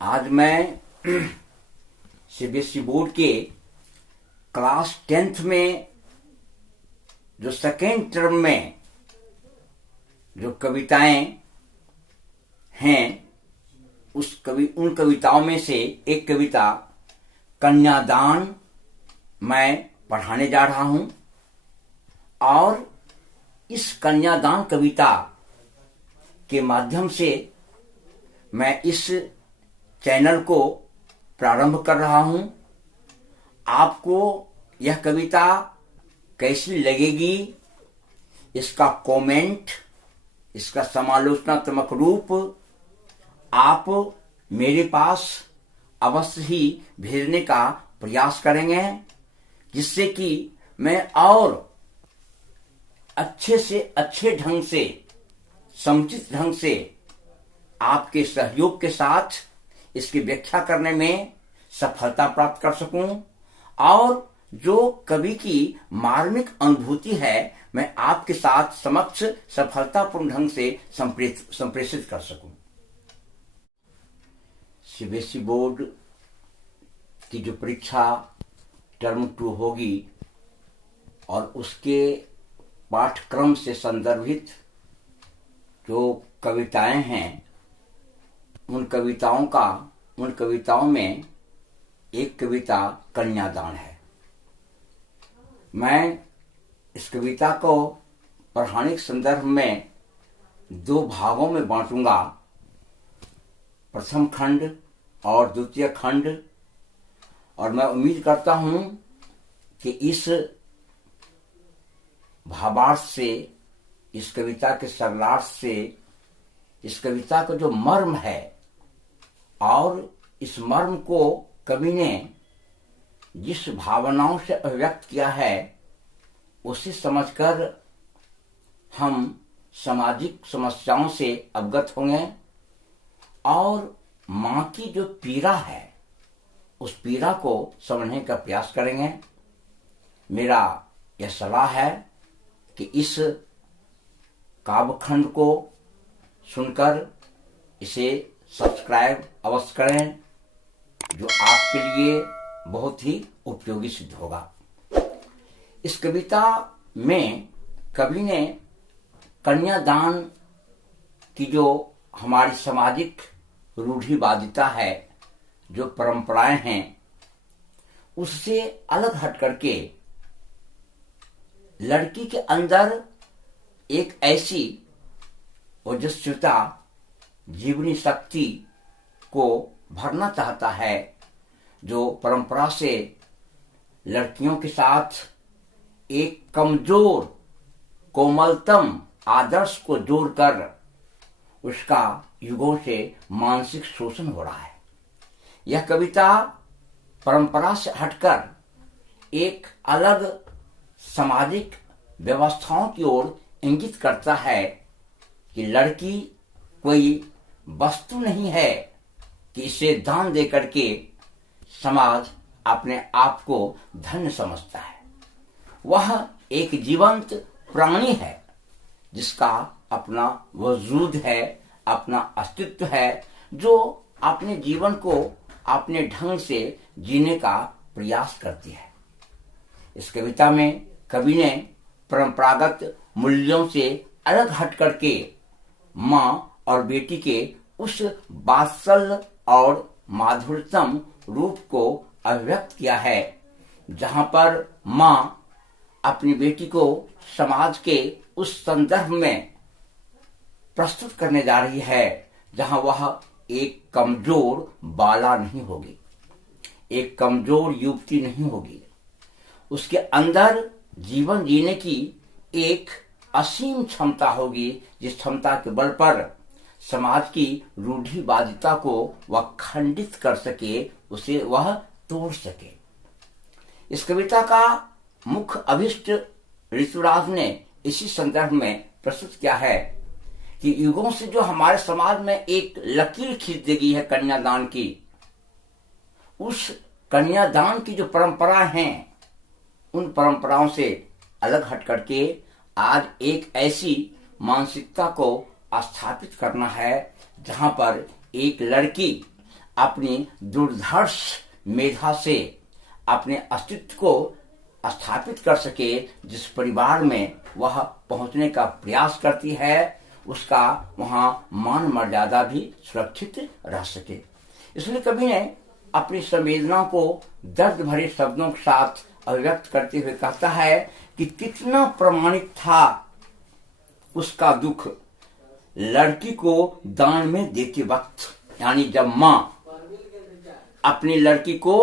आज मैं CBSE board के क्लास 10th में जो सेकेंड टर्म में जो कविताएं हैं उन कविताओं में से एक कविता कन्यादान मैं पढ़ाने जा रहा हूं। और इस कन्यादान कविता के माध्यम से मैं इस चैनल को प्रारंभ कर रहा हूं। आपको यह कविता कैसी लगेगी, इसका कमेंट, इसका समालोचनात्मक रूप आप मेरे पास अवश्य ही भेजने का प्रयास करेंगे, जिससे कि मैं और अच्छे से अच्छे ढंग से, समुचित ढंग से आपके सहयोग के साथ इसकी व्याख्या करने में सफलता प्राप्त कर सकूं और जो कवि की मार्मिक अनुभूति है मैं आपके साथ समक्ष सफलतापूर्ण ढंग से संप्रेषित कर सकूं। सीबीएसई बोर्ड की जो परीक्षा टर्म 2 होगी और उसके पाठ्यक्रम से संदर्भित जो कविताएं हैं, उन कविताओं में एक कविता कन्यादान है। मैं इस कविता को पढ़ाने के संदर्भ में 2 भागों में बांटूंगा, प्रथम खंड और द्वितीय खंड। और मैं उम्मीद करता हूं कि इस भावार्थ से, इस कविता के सरलार्थ से, इस कविता का जो मर्म है और इस मर्म को कवि ने जिस भावनाओं से अभिव्यक्त किया है उसे समझकर हम सामाजिक समस्याओं से अवगत होंगे और मां की जो पीड़ा है उस पीड़ा को समझने का प्रयास करेंगे। मेरा यह सलाह है कि इस काव्यखंड को सुनकर इसे सब्सक्राइब अवश्य करें, जो आपके लिए बहुत ही उपयोगी सिद्ध होगा। इस कविता में कवि ने कन्यादान की जो हमारी सामाजिक रूढ़िवादिता है, जो परंपराएं हैं, उससे अलग हट करके लड़की के अंदर एक ऐसी ओजस्विता, जीवनी शक्ति को भरना चाहता है जो परंपरा से लड़कियों के साथ एक कमजोर कोमलतम आदर्श को जोड़कर उसका युगों से मानसिक शोषण हो रहा है। यह कविता परंपरा से हटकर एक अलग सामाजिक व्यवस्थाओं की ओर इंगित करता है कि लड़की कोई वस्तु नहीं है कि इसे दान दे करके समाज अपने आप को धन्य समझता है। वह एक जीवंत प्राणी है जिसका अपना वजूद है, अपना अस्तित्व है, जो अपने जीवन को अपने ढंग से जीने का प्रयास करती है। इस कविता में कवि ने परंपरागत मूल्यों से अलग हट करके मां और बेटी के उस वात्सल्य और माधुर्यतम रूप को अभिव्यक्त किया है, जहां पर मां अपनी बेटी को समाज के उस संदर्भ में प्रस्तुत करने जा रही है जहां वह एक कमजोर बाला नहीं होगी, एक कमजोर युवती नहीं होगी। उसके अंदर जीवन जीने की एक असीम क्षमता होगी, जिस क्षमता के बल पर समाज की रूढ़िवादिता को वह खंडित कर सके, उसे वह तोड़ सके। इस कविता का मुख्य अभिष्ट ऋतुराज ने इसी संदर्भ में प्रस्तुत किया है कि युगों से जो हमारे समाज में एक लकीर खींच दी गई है कन्यादान की, उस कन्यादान की जो परंपरा हैं, उन परंपराओं से अलग हट करके आज एक ऐसी मानसिकता को स्थापित करना है जहां पर एक लड़की अपनी दुर्धर्ष मेधा से अपने अस्तित्व को स्थापित कर सके, जिस परिवार में वह पहुंचने का प्रयास करती है उसका वहां मान मर्यादा भी सुरक्षित रह सके। इसलिए कवि ने अपनी संवेदनाओं को दर्द भरे शब्दों के साथ अभिव्यक्त करते हुए कहता है कि कितना प्रमाणिक था उसका दुख लड़की को दान में देते वक्त। यानी जब मां अपनी लड़की को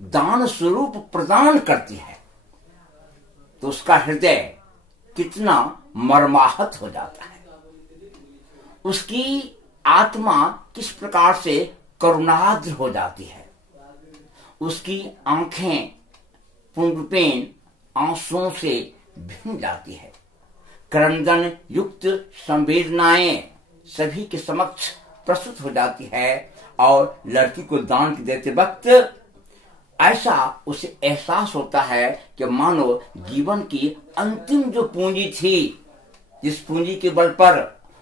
दान स्वरूप प्रदान करती है तो उसका हृदय कितना मर्माहत हो जाता है, उसकी आत्मा किस प्रकार से करुणाद्र हो जाती है, उसकी आंखें पुंडपेन आंसुओं से भीग जाती है, क्रंदन युक्त संवेदनाएं सभी के समक्ष प्रस्तुत हो जाती है और लड़की को दान देते वक्त ऐसा उसे एहसास होता है कि मानो जीवन की अंतिम जो पूंजी थी, जिस पूंजी के बल पर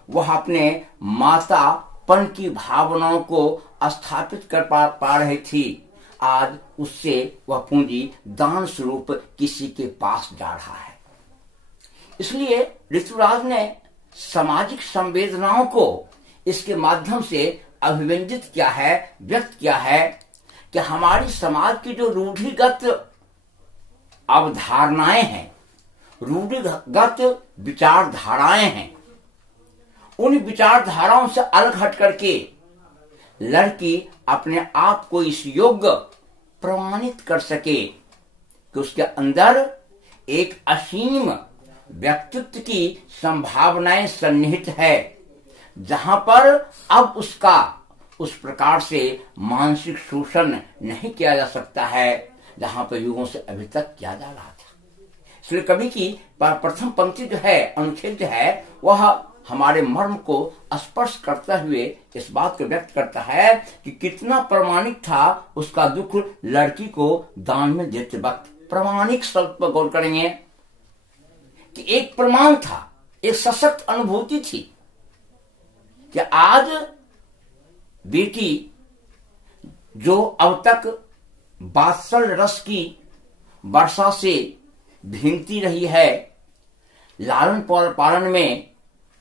वह अपने मातापन की भावनाओं को स्थापित कर पा रही थी, आज उससे वह पूंजी दान स्वरूप किसी के पास जा रहा है। इसलिए ऋतुराज ने सामाजिक संवेदनाओं को इसके माध्यम से अभिव्यंजित किया है, व्यक्त किया है कि हमारी समाज की जो रूढ़िगत अवधारणाएं हैं, रूढ़िगत विचारधाराएं हैं, उन विचारधाराओं से अलग हट करके लड़की अपने आप को इस योग्य प्रमाणित कर सके कि उसके अंदर एक असीम व्यक्तित्व की संभावनाएं सन्निहित है, जहां पर अब उसका उस प्रकार से मानसिक शोषण नहीं किया जा सकता है जहां पर युगों से अभी तक किया जा रहा था। इसलिए कवि की प्रथम पंक्ति जो है, अनुच्छेद जो है, वह हमारे मर्म को स्पर्श करते हुए इस बात को व्यक्त करता है कि कितना प्रामाणिक था उसका दुख लड़की को दान में देते वक्त। प्रामाणिक शब्द पर गौर करेंगे कि एक प्रमाण था, एक सशक्त अनुभूति थी कि आज बेटी जो अब तक बात्सल रस की वर्षा से भींगती रही है, लालन पालन में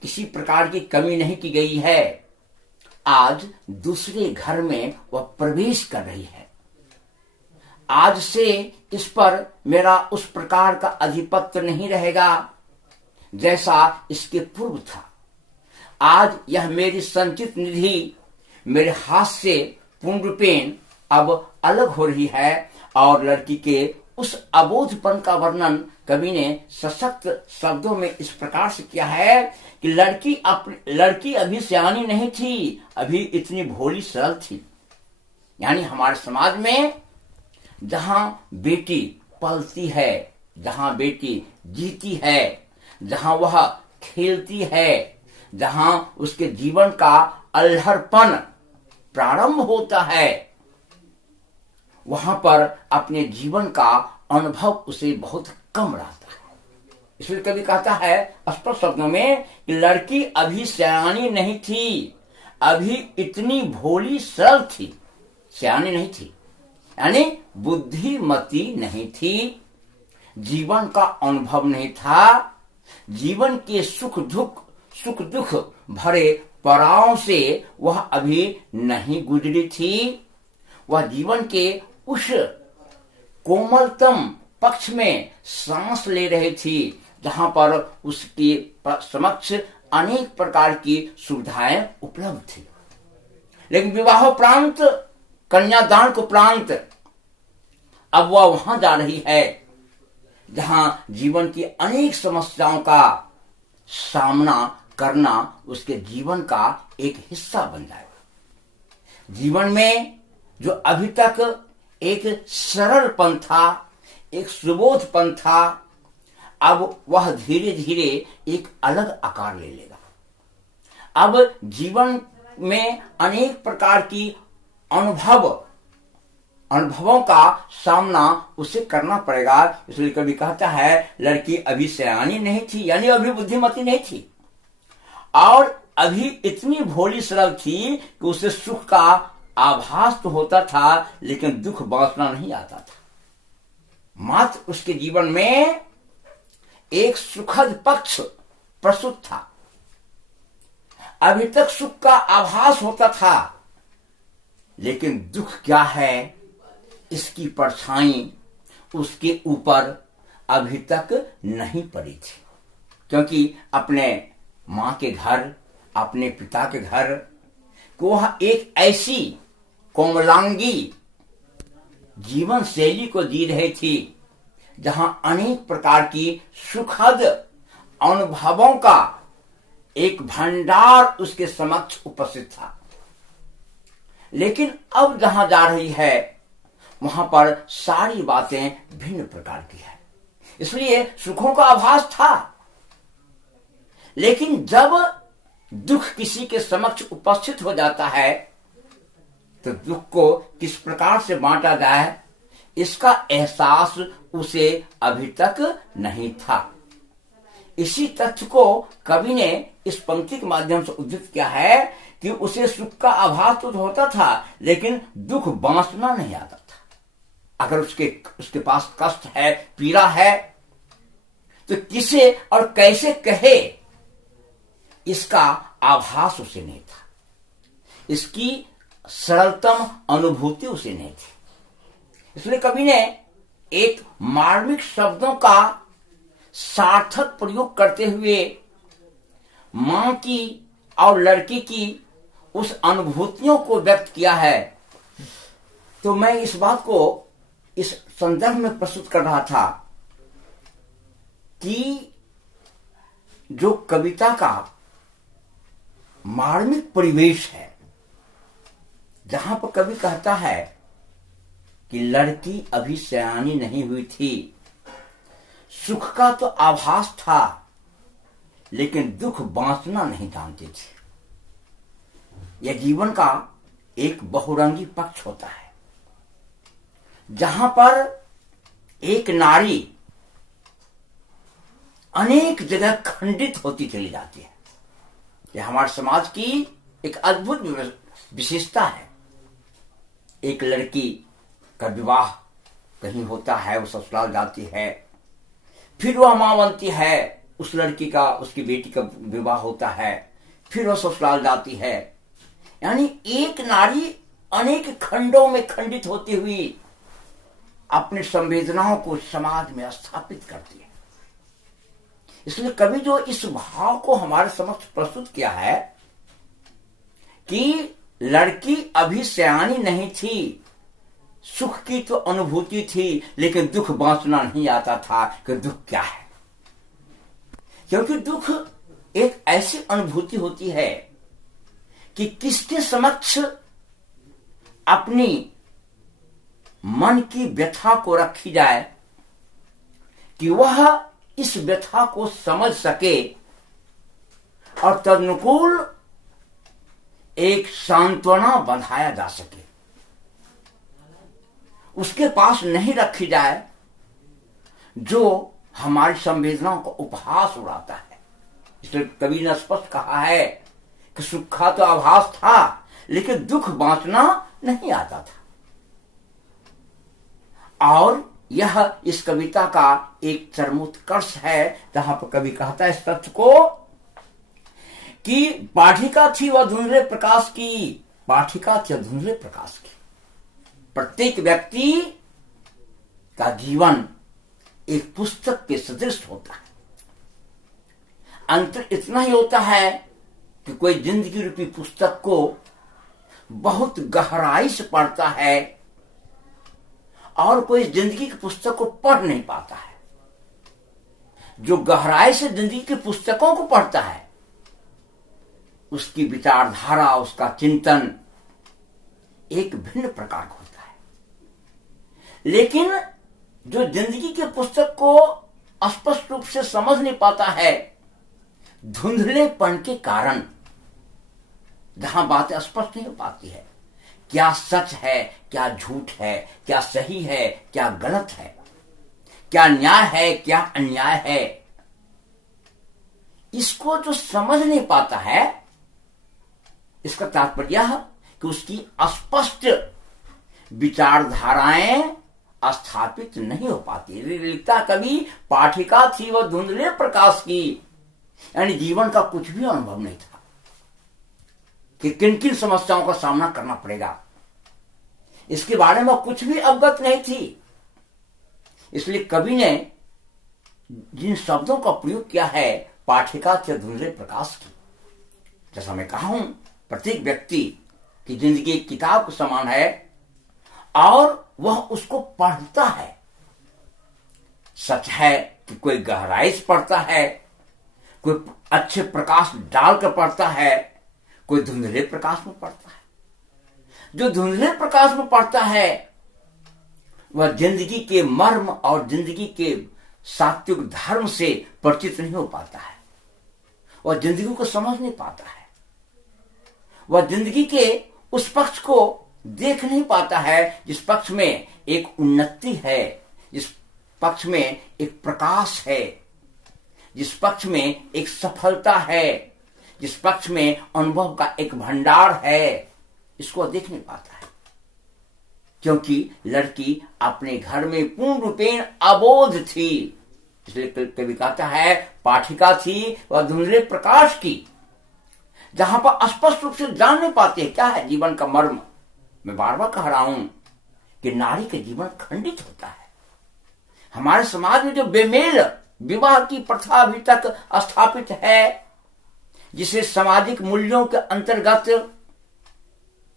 किसी प्रकार की कमी नहीं की गई है, आज दूसरे घर में वह प्रवेश कर रही है। आज से इस पर मेरा उस प्रकार का अधिपत्य नहीं रहेगा जैसा इसके पूर्व था। आज यह मेरी संचित निधि मेरे हाथ से पुंडपेन अब अलग हो रही है। और लड़की के उस अबोधपन का वर्णन कवि ने सशक्त शब्दों में इस प्रकार से किया है कि लड़की अभी सियानी नहीं थी, अभी इतनी भोली सरल थी। यानी हमारे समाज में जहां बेटी पलती है, जहां बेटी जीती है, जहां वह खेलती है, जहां उसके जीवन का अल्हड़पन प्रारंभ होता है, वहां पर अपने जीवन का अनुभव उसे बहुत कम रहता है। इसलिए कभी कहता है स्पष्ट शब्दों में कि लड़की अभी सयानी नहीं थी, अभी इतनी भोली सरल थी, सयानी नहीं थी, यानी बुद्धिमती नहीं थी, जीवन का अनुभव नहीं था, जीवन के सुख दुख भरे पड़ाव से वह अभी नहीं गुजरी थी। वह जीवन के उस कोमलतम पक्ष में सांस ले रही थी जहां पर उसके समक्ष अनेक प्रकार की सुविधाएं उपलब्ध थी। लेकिन विवाहोपरांत, कन्यादान को उपरांत अब वह वहां जा रही है जहां जीवन की अनेक समस्याओं का सामना करना उसके जीवन का एक हिस्सा बन जाएगा। जीवन में जो अभी तक एक सरलपन था, एक सुबोधपन था, अब वह धीरे धीरे एक अलग आकार ले लेगा। अब जीवन में अनेक प्रकार की अनुभवों का सामना उसे करना पड़ेगा। इसलिए कभी कहता है लड़की अभी सयानी नहीं थी, यानी अभी बुद्धिमती नहीं थी। और अभी इतनी भोली सरल थी कि उसे सुख का आभास तो होता था लेकिन दुख बांटना नहीं आता था। मात्र उसके जीवन में एक सुखद पक्ष प्रस्तुत था। अभी तक सुख का आभास होता था लेकिन दुख क्या है इसकी परछाई उसके ऊपर अभी तक नहीं पड़ी थी, क्योंकि अपने मां के घर, अपने पिता के घर को वह एक ऐसी कोमलांगी जीवन शैली को जी रही थी जहां अनेक प्रकार की सुखद अनुभवों का एक भंडार उसके समक्ष उपस्थित था। लेकिन अब जहां जा रही है वहां पर सारी बातें भिन्न प्रकार की है। इसलिए सुखों का आभास था, लेकिन जब दुख किसी के समक्ष उपस्थित हो जाता है तो दुख को किस प्रकार से बांटा जाए इसका एहसास उसे अभी तक नहीं था। इसी तथ्य को कवि ने इस पंक्ति के माध्यम से उद्धृत किया है कि उसे सुख का आभास तो होता था लेकिन दुख बांटना नहीं आता था। अगर उसके पास कष्ट है, पीड़ा है, तो किसे और कैसे कहे इसका आभास उसे नहीं था, इसकी सरलतम अनुभूति उसे नहीं थी। इसलिए कवि ने एक मार्मिक शब्दों का सार्थक प्रयोग करते हुए मां की और लड़की की उस अनुभूतियों को व्यक्त किया है। तो मैं इस बात को इस संदर्भ में प्रस्तुत कर रहा था कि जो कविता का मार्मिक परिवेश है, जहां पर कवि कहता है कि लड़की अभी सयानी नहीं हुई थी, सुख का तो आभास था लेकिन दुख बांटना नहीं जानती थी। यह जीवन का एक बहुरंगी पक्ष होता है जहां पर एक नारी अनेक जगह खंडित होती चली जाती है। यह हमारे समाज की एक अद्भुत विशेषता है। एक लड़की का विवाह कहीं होता है, वो ससुराल जाती है, फिर वह मां बनती है, उस लड़की का, उसकी बेटी का विवाह होता है, फिर वह ससुराल जाती है। यानी एक नारी अनेक खंडों में खंडित होती हुई अपनी संवेदनाओं को समाज में स्थापित करती है। इसलिए कवि जो इस भाव को हमारे समक्ष प्रस्तुत किया है कि लड़की अभी सयानी नहीं थी, सुख की तो अनुभूति थी लेकिन दुख बांटना नहीं आता था कि दुख क्या है। क्योंकि दुख एक ऐसी अनुभूति होती है कि किसके समक्ष अपनी मन की व्यथा को रखी जाए कि वह इस व्यथा को समझ सके और तदनुकूल एक सांत्वना बंधाया जा सके। उसके पास नहीं रखी जाए जो हमारी संवेदनाओं को उपहास उड़ाता है। इसलिए कवि ने स्पष्ट कहा है कि सुख का तो आभास था लेकिन दुख बांटना नहीं आता था। और यह इस कविता का एक चरमोत्कर्ष है जहां पर कवि कहता है इस तथ्य को कि पाठिका थी वह धुंधले प्रकाश की, पाठिका थी धुंधले प्रकाश की। प्रत्येक व्यक्ति का जीवन एक पुस्तक के सदृश होता है। अंतर इतना ही होता है कि कोई जिंदगी रूपी पुस्तक को बहुत गहराई से पढ़ता है और कोई जिंदगी की पुस्तक को पढ़ नहीं पाता है। जो गहराई से जिंदगी की पुस्तकों को पढ़ता है उसकी विचारधारा, उसका चिंतन एक भिन्न प्रकार का होता है। लेकिन जो जिंदगी के पुस्तक को स्पष्ट रूप से समझ नहीं पाता है, धुंधलेपन के कारण, जहां बातें स्पष्ट नहीं हो पाती है, क्या सच है, क्या झूठ है, क्या सही है, क्या गलत है, क्या न्याय है, क्या अन्याय है, इसको जो समझ नहीं पाता है इसका तात्पर्य है कि उसकी स्पष्ट विचारधाराएं स्थापित नहीं हो पाती। लिखता कभी पाठिका थी वह धुंधले प्रकाश की, यानी जीवन का कुछ भी अनुभव नहीं था कि किन किन समस्याओं का सामना करना पड़ेगा, इसके बारे में कुछ भी अवगत नहीं थी। इसलिए कवि ने जिन शब्दों का प्रयोग किया है पाठिका के धुंधले प्रकाश की, जैसा मैं कहा हूं प्रत्येक व्यक्ति की जिंदगी एक किताब के समान है और वह उसको पढ़ता है। सच है कि कोई गहराई से पढ़ता है, कोई अच्छे प्रकाश डालकर पढ़ता है, कोई धुंधले प्रकाश में पढ़ता है। जो धुंधले प्रकाश में पढ़ता है वह जिंदगी के मर्म और जिंदगी के सात्विक धर्म से परिचित नहीं हो पाता है, वह जिंदगी को समझ नहीं पाता है, वह जिंदगी के उस पक्ष को देख नहीं पाता है जिस पक्ष में एक उन्नति है, जिस पक्ष में एक प्रकाश है, जिस पक्ष में एक सफलता है, जिस पक्ष में अनुभव का एक भंडार है, इसको देख नहीं पाता है। क्योंकि लड़की अपने घर में पूर्ण रूपेण अबोध थी। इसलिए कवि कहता है पाठिका थी वह धुंधले प्रकाश की, जहां पर स्पष्ट रूप से जान नहीं पाते क्या है जीवन का मर्म। मैं बार बार कह रहा हूं कि नारी का जीवन खंडित होता है। हमारे समाज में जो बेमेल विवाह की प्रथा अभी तक स्थापित है, जिसे सामाजिक मूल्यों के अंतर्गत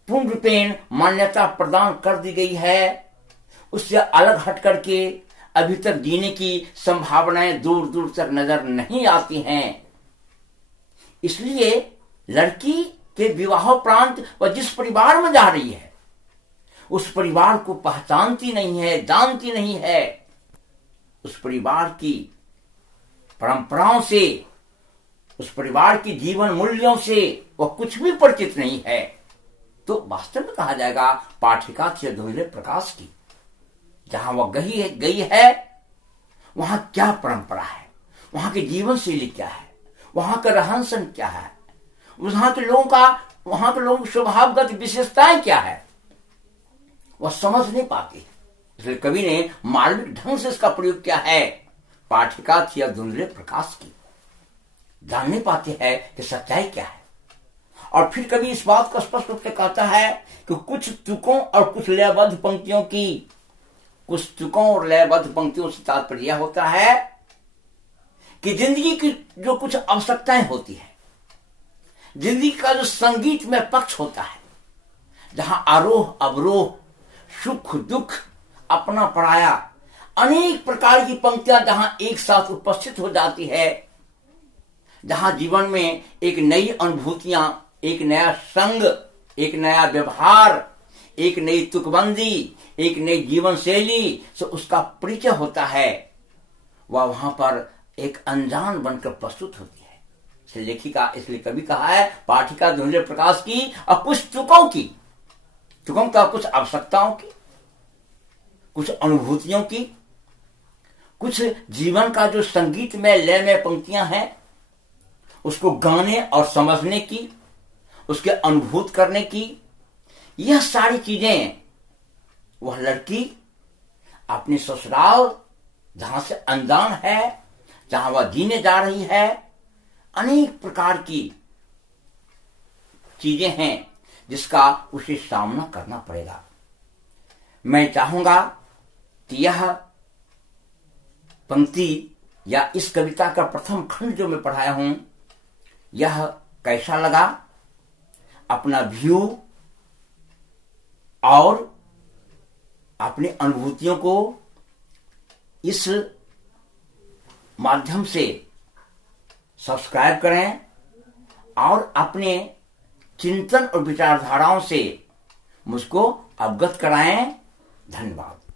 पूर्ण रूपेण मान्यता प्रदान कर दी गई है, उससे अलग हट करके अभी तक जीने की संभावनाएं दूर दूर तक नजर नहीं आती हैं। इसलिए लड़की के विवाहोपरांत वह जिस परिवार में जा रही है उस परिवार को पहचानती नहीं है, जानती नहीं है, उस परिवार की परंपराओं से, उस परिवार के जीवन मूल्यों से वह कुछ भी परिचित नहीं है। तो वास्तव में कहा जाएगा पाठिका थी धुंधले प्रकाश की। जहां वह गई है वहां क्या परंपरा है, वहां की जीवन शैली क्या है, वहां का रहन सहन क्या है, वहां के लोगों की स्वभावगत विशेषताएं क्या है, वह समझ नहीं पाती। इसलिए कवि ने मार्मिक ढंग से इसका प्रयोग किया है पाठिका थी धुंधले प्रकाश की। जान नहीं पाते हैं कि सच्चाई क्या है। और फिर कभी इस बात को स्पष्ट रूप से कहता है कि कुछ तुकों और कुछ लयबद्ध पंक्तियों की, कुछ तुकों और लयबद्ध पंक्तियों से तात्पर्य होता है कि जिंदगी की जो कुछ आवश्यकताएं होती है, जिंदगी का जो संगीत में पक्ष होता है, जहां आरोह अवरोह, सुख दुख, अपना पराया, अनेक प्रकार की पंक्तियां जहां एक साथ उपस्थित हो जाती है, जहां जीवन में एक नई अनुभूतियां, एक नया संग, एक नया व्यवहार, एक नई तुकबंदी, एक नई जीवन शैली से उसका परिचय होता है, वह वहां पर एक अनजान बनकर प्रस्तुत होती है। इसलिए लेखिका, इसलिए कभी कहा है पाठिका धुंधले प्रकाश की और कुछ तुकों की, तुकों का कुछ आवश्यकताओं की, कुछ अनुभूतियों की, कुछ जीवन का जो संगीत में लय में पंक्तियां हैं उसको गाने और समझने की, उसके अनुभूत करने की, यह सारी चीजें वह लड़की अपने ससुराल जहां से अनजान है, जहां वह जीने जा रही है, अनेक प्रकार की चीजें हैं जिसका उसे सामना करना पड़ेगा। मैं चाहूंगा कि यह पंक्ति या इस कविता का प्रथम खंड जो मैं पढ़ाया हूं यह कैसा लगा, अपना व्यू और अपनी अनुभूतियों को इस माध्यम से सब्सक्राइब करें और अपने चिंतन और विचारधाराओं से मुझको अवगत कराएं। धन्यवाद।